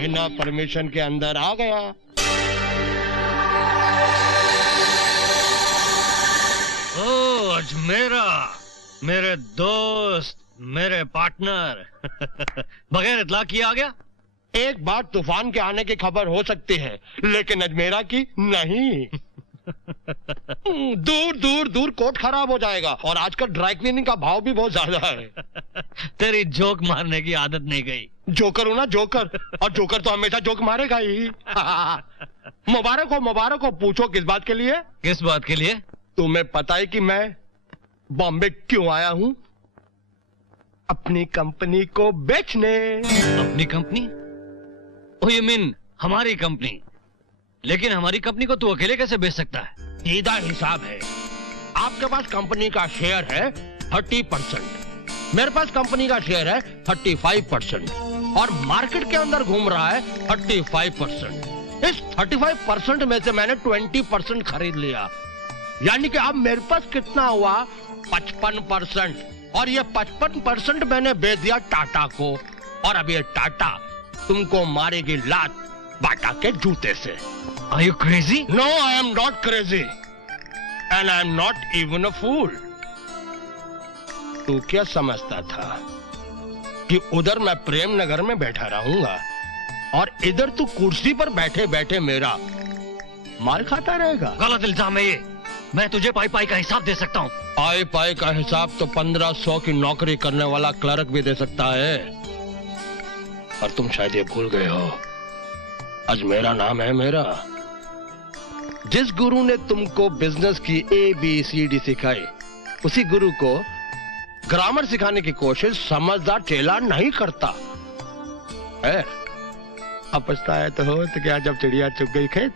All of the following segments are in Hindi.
बिना परमिशन के अंदर आ गया। ओ अजमेरा, मेरे दोस्त, मेरे पार्टनर, बगैर इतला किए आ गया। एक बार तूफान के आने की खबर हो सकती है, लेकिन अजमेरा की नहीं। दूर दूर दूर कोट खराब हो जाएगा, और आजकल ड्राई क्लीनिंग का भाव भी बहुत ज्यादा है। तेरी जोक मारने की आदत नहीं गई। जोकर हूं ना, जोकर, और जोकर तो हमेशा जोक मारेगा ही। मुबारक हो, मुबारक हो। पूछो किस बात के लिए? किस बात के लिए? तुम्हें पता है कि मैं बॉम्बे क्यों आया हूं? अपनी कंपनी को बेचने। अपनी कंपनी? ओ यू मीन हमारी कंपनी? लेकिन हमारी कंपनी को तू अकेले कैसे बेच सकता है? सीधा हिसाब है। आपके पास कंपनी का शेयर है 30%, मेरे पास कंपनी का शेयर है 35%, और मार्केट के अंदर घूम रहा है 35%। इस 35% में से मैंने 20% खरीद लिया, यानी कि अब मेरे पास कितना हुआ? 55%। और ये 55% मैंने बेच दिया टाटा को, और अब ये टाटा तुमको मारेगी लात बाटा के जूते से। Are you crazy? No, I am not crazy, and I am not even a fool. तू क्या समझता था कि उधर मैं प्रेम नगर में बैठा रहूंगा और इधर तू कुर्सी पर बैठे बैठे मेरा माल खाता रहेगा? गलत इल्जाम है ये। मैं तुझे पाई पाई का हिसाब दे सकता हूँ। पाई पाई का हिसाब तो 1500 की नौकरी करने वाला क्लर्क भी दे सकता है। पर तुम शायद ये भूल गए हो, अजमेरा नाम है मेरा। जिस गुरु ने तुमको बिजनेस की ABCD सिखाई, उसी गुरु को ग्रामर सिखाने की कोशिश समझदार चेला नहीं करता है। अब पछताया तो हो तो क्या, जब चिड़िया चुग गई खेत।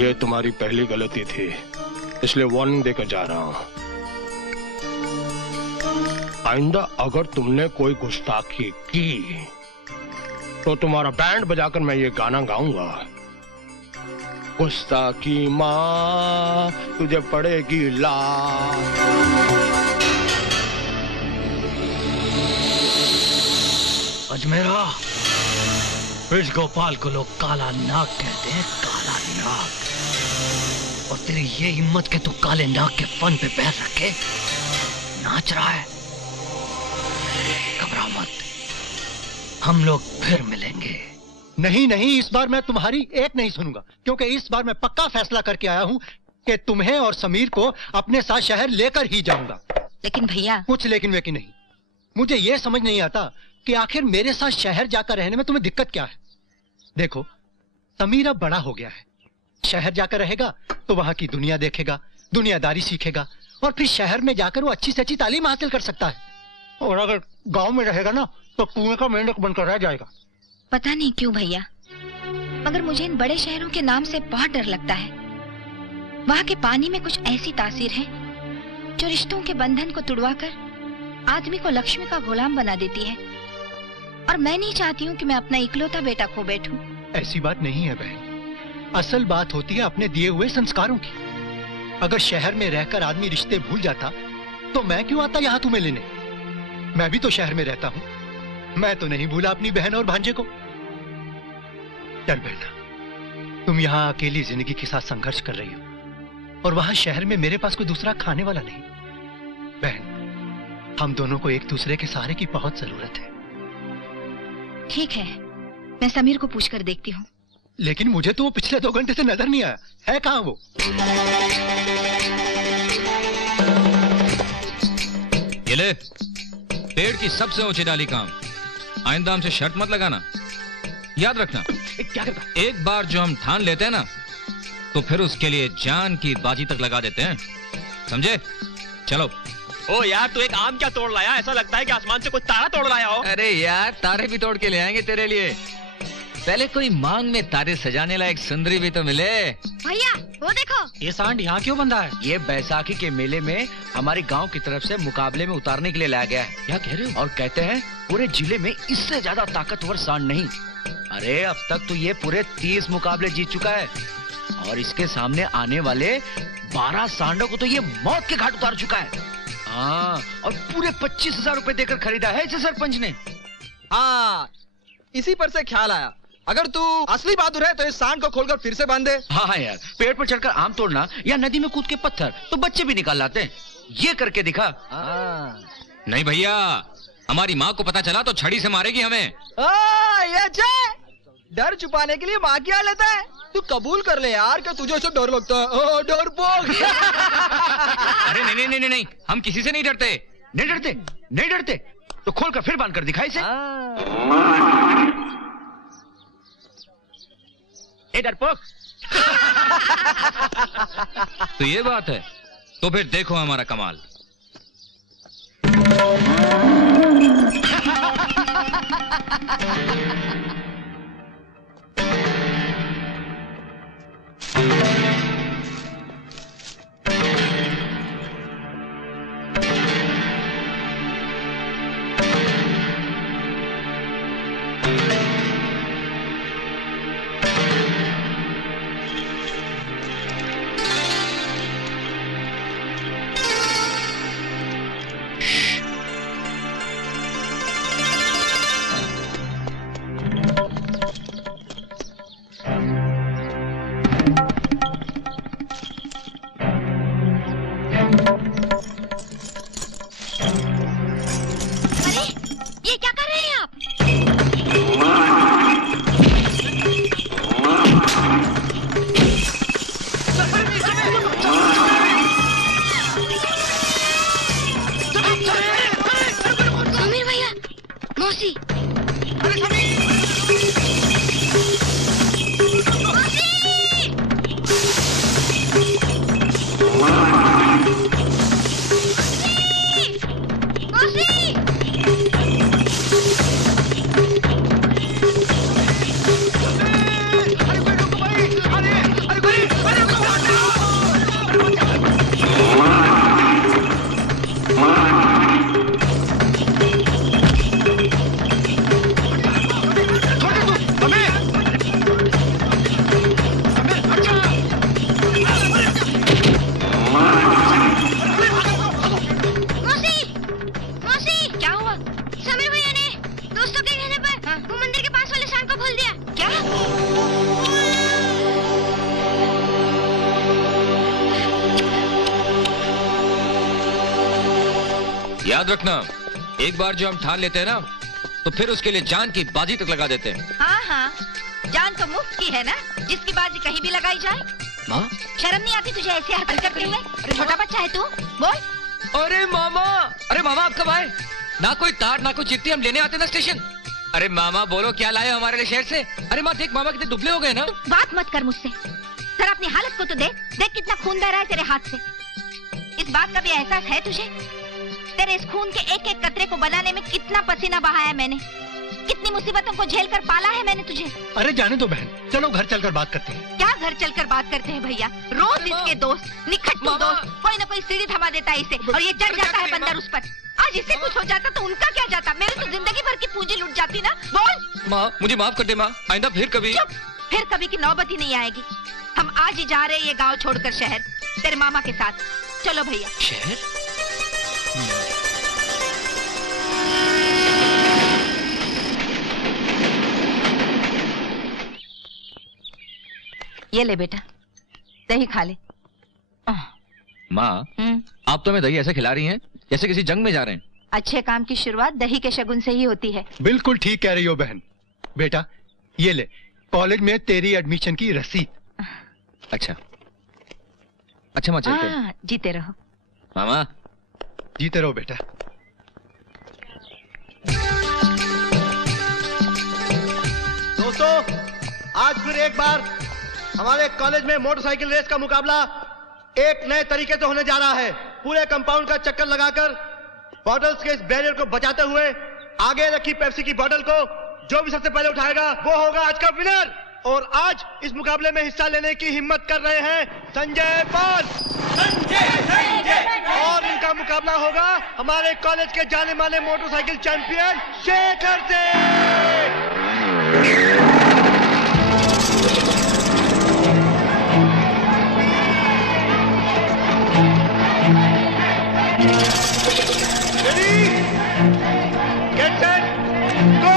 ये तुम्हारी पहली गलती थी, इसलिए वार्निंग देकर जा रहा हूं। आइंदा अगर तुमने कोई गुस्ताखी की तो तुम्हारा बैंड बजाकर मैं ये गाना गाऊंगा। गुस्ताखी माँ तुझे पड़ेगी लात। अजमेरा, ब्रिज गोपाल को लोग काला नाग कहते हैं, काला नाग। और तेरी ये हिम्मत के तू काले नाग के फन पे पैर रखे नाच रहा है। घबरा मत, हम लोग फिर मिलेंगे। नहीं नहीं, इस बार मैं तुम्हारी एक नहीं सुनूंगा, क्योंकि इस बार मैं पक्का फैसला करके आया हूँ कि तुम्हें और समीर को अपने साथ शहर लेकर ही जाऊंगा। लेकिन भैया। कुछ लेकिन वे की नहीं। मुझे ये समझ नहीं आता कि आखिर मेरे साथ शहर जाकर रहने में तुम्हें दिक्कत क्या है। देखो, समीर अब बड़ा हो गया है, शहर जाकर रहेगा तो वहां की दुनिया देखेगा, दुनियादारी सीखेगा, और फिर शहर में जाकर वो अच्छी से अच्छी तालीम हासिल कर सकता है। और अगर गांव में रहेगा ना तो कुएं का मेंढक बनकर रह जाएगा। पता नहीं क्यों भैया, मगर मुझे इन बड़े शहरों के नाम से बहुत डर लगता है। वहाँ के पानी में कुछ ऐसी तासीर है जो रिश्तों के बंधन को तुड़वाकर आदमी को लक्ष्मी का गुलाम बना देती है, और मैं नहीं चाहती हूँ कि मैं अपना इकलौता बेटा खो बैठूं। ऐसी बात नहीं है बहन, असल बात होती है अपने दिए हुए संस्कारों की। अगर शहर में रहकर आदमी रिश्ते भूल जाता तो मैं क्यों आता यहाँ तुम्हें लेने? मैं भी तो शहर में रहता हूँ, मैं तो नहीं भूला अपनी बहन और भांजे को। चल बहना, तुम यहाँ अकेली जिंदगी के साथ संघर्ष कर रही हो, और वहां शहर में मेरे पास कोई दूसरा खाने वाला नहीं। बहन, हम दोनों को एक दूसरे के सहारे की बहुत जरूरत है। ठीक है, मैं समीर को पूछकर देखती हूँ। लेकिन मुझे तो वो पिछले 2 घंटे से नजर नहीं आया है, कहाँ वो? ये ले, पेड़ की सबसे ऊंची डाली काम। आइंदा हमसे शर्त मत लगाना, याद रखना। क्या करता? एक बार जो हम ठान लेते हैं ना, तो फिर उसके लिए जान की बाजी तक लगा देते हैं, समझे? चलो। ओ यार, तू एक आम क्या तोड़ लाया? ऐसा लगता है कि आसमान से कुछ तारा तोड़ लाया हो। अरे यार, तारे भी तोड़ के ले आएंगे तेरे लिए। पहले कोई मांग में तारे सजाने लायक सुंदरी भी तो मिले। भैया वो देखो। ये सांड यहाँ क्यों बंधा है? ये बैसाखी के मेले में हमारे गांव की तरफ से मुकाबले में उतारने के लिए लाया गया है। क्या कह रहे हो? और कहते हैं पूरे जिले में इससे ज्यादा ताकतवर सांड नहीं। अरे अब तक तो ये पूरे 30 मुकाबले जीत चुका है, और इसके सामने आने वाले 12 सांडों को तो ये मौत के घाट उतार चुका है। हाँ, और पूरे 25,000 रुपए देकर खरीदा है इसे सरपंच ने। हाँ, इसी पर से ख्याल आया, अगर तू असली बहादुर है तो इस सांड को खोलकर फिर से बांध दे। हाँ यार, पेड़ पर चढ़कर आम तोड़ना या नदी में कूद के पत्थर तो बच्चे भी निकाल लाते हैं। ये करके दिखा। नहीं भैया, हमारी माँ को पता चला तो छड़ी से मारेगी हमें। ये डर छुपाने के लिए माँ क्या लेता है? तू कबूल कर ले यार कि तुझे ऐसा डर लगता है। डरपोक। अरे नहीं, हम किसी से नहीं डरते। नहीं डरते तो खोलकर फिर बांध कर दिखाई से। ए डरपोक। तो ये बात है, तो फिर देखो हमारा कमाल। याद रखना, एक बार जो हम ठान लेते हैं ना, तो फिर उसके लिए जान की बाजी तक लगा देते हैं। हाँ, जान तो मुफ्त की है ना, जिसकी बाजी कहीं भी लगाई जाए। माँ, शर्म नहीं आती तुझे ऐसे हरकत करते हुए? छोटा बच्चा है तू, बोल। अरे मामा आप कब आए? ना कोई तार ना कोई चिट्ठी, हम लेने आते ना स्टेशन। अरे मामा बोलो, क्या लाए हो हमारे लिए शहर से? अरे माँ देख, मामा कितने दुबले हो गए ना। बात मत कर मुझसे, जरा अपनी हालत को तो देख कितना खून बह रहा है तेरे हाथ से। इस बात का भी एहसास है तुझे? तेरे इस खून के एक एक कतरे को बनाने में कितना पसीना बहाया मैंने, कितनी मुसीबतों को झेल कर पाला है मैंने तुझे। अरे जाने दो बहन, चलो घर चलकर बात करते हैं। क्या घर चलकर बात करते हैं भैया? रोज इसके दोस्त, निखट्टू दोस्त, कोई ना कोई सीढ़ी थमा देता है इसे, और ये चढ़ जाता है बंदर उस पर। आज इससे कुछ हो जाता तो उनका क्या जाता? मेरी तो जिंदगी भर की पूंजी लुट जाती ना। बोल। माँ मुझे माफ कर दे माँ, आइंदा फिर कभी। चुप, फिर कभी की नौबत ही नहीं आएगी। हम आज ही जा रहे हैं ये गाँव छोड़कर शहर, तेरे मामा के साथ। चलो भैया। शहर? ये ले बेटा, दही खा ले। माँ, आप तो हमें दही ऐसे खिला रही हैं जैसे किसी जंग में जा रहे हैं। अच्छे काम की शुरुआत दही के शगुन से ही होती है। बिल्कुल ठीक कह रही हो बहन। बेटा ये ले, कॉलेज में तेरी एडमिशन की रसीद। अच्छा माँ, चलते हैं। जीते रहो मामा। जीते रहो बेटा। दोस्तों, आज फिर एक बार हमारे कॉलेज में मोटरसाइकिल रेस का मुकाबला एक नए तरीके से होने जा रहा है। पूरे कंपाउंड का चक्कर लगाकर बॉटल्स के इस बैरियर को बचाते हुए आगे रखी पेप्सी की बोतल को जो भी सबसे पहले उठाएगा वो होगा आज का विनर। और आज इस मुकाबले में हिस्सा लेने की हिम्मत कर रहे हैं संजय पाल। और इनका मुकाबला होगा हमारे कॉलेज के जाने माने मोटरसाइकिल चैंपियन शेखर से। रेडी, गेट सेट, गो।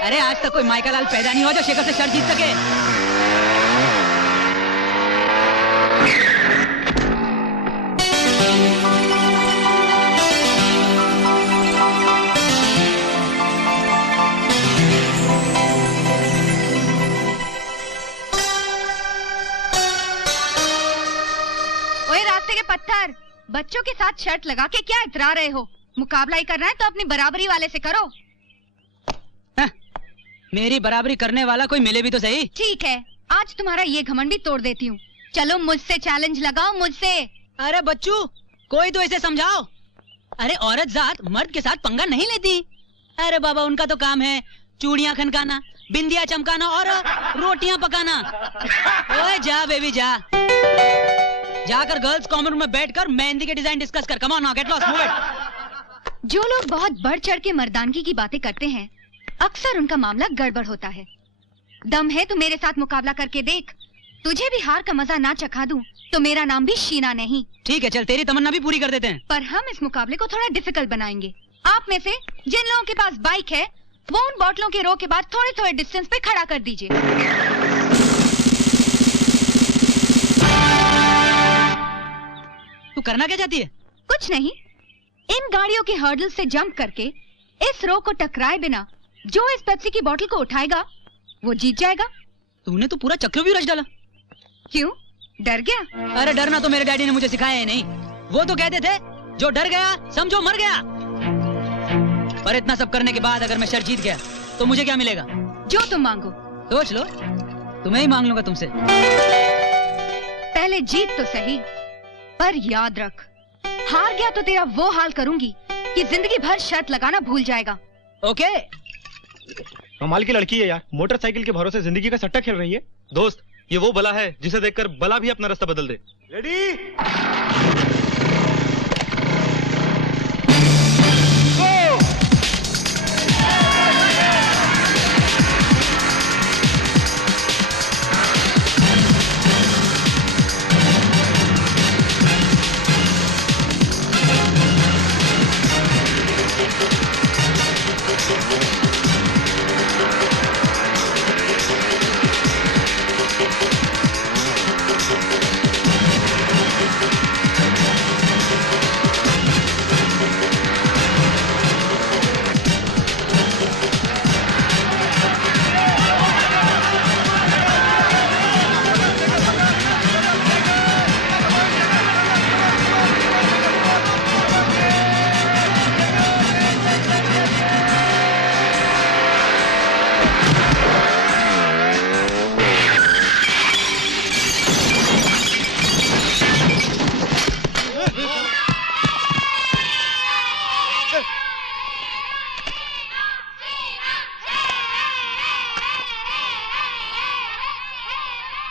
अरे आज तक कोई माइका लाल पैदा नहीं हुआ जो शेखर से शर्त जीत सके। ओए रास्ते के पत्थर, बच्चों के साथ शर्त लगा के क्या इतरा रहे हो? मुकाबला ही करना है तो अपनी बराबरी वाले से करो। मेरी बराबरी करने वाला कोई मिले भी तो सही। ठीक है, आज तुम्हारा ये घमंड भी तोड़ देती हूँ। चलो मुझसे चैलेंज लगाओ, मुझसे। अरे बच्चू, कोई तो इसे समझाओ। अरे औरत जात मर्द के साथ पंगा नहीं लेती। अरे बाबा, उनका तो काम है चूड़ियां खनकाना, बिंदिया चमकाना और रोटियां पकाना। ओए जा बेबी जा, जाकर गर्ल्स कॉमन रूम में बैठकर मेहंदी के डिजाइन डिस्कस कर। Come on now, get lost, move it. जो लोग बहुत बढ़ चढ़ के मर्दानगी की बातें करते हैं, अक्सर उनका मामला गड़बड़ होता है। दम है तो मेरे साथ मुकाबला करके देख। तुझे भी हार का मजा ना चखा दूं तो मेरा नाम भी शीना नहीं। ठीक है, चल तेरी तमन्ना भी पूरी कर देते हैं। पर हम इस मुकाबले को थोड़ा डिफिकल्ट बनाएंगे। आप में से जिन लोगों के पास बाइक है वो उन बोतलों के रो के बाद थोड़े थोड़े डिस्टेंस पे खड़ा कर दीजिए। तू करना क्या चाहती है? कुछ नहीं, इन गाड़ियों के हर्डल से जंप करके इस रो को टकराए बिना जो इस पेप्सी की बोतल को उठाएगा वो जीत जाएगा। तूने तो पूरा चक्रव्यूह रच डाला। क्यों, डर गया? अरे डरना तो मेरे डैडी ने मुझे सिखाया ही नहीं। वो तो कहते थे जो डर गया समझो मर गया। पर इतना सब करने के बाद अगर मैं शर्त जीत गया तो मुझे क्या मिलेगा? जो तुम मांगो। सोच लो, तुम्हें ही मांग लूंगा तुमसे। पहले जीत तो सही, पर याद रख, हार गया तो तेरा वो हाल करूंगी कि जिंदगी भर शर्त लगाना भूल जाएगा। ओके। कमाल की लड़की है यार, मोटरसाइकिल के भरोसे जिंदगी का सट्टा खेल रही है। दोस्त, ये वो बला है जिसे देखकर बला भी अपना रास्ता बदल दे। रेडी,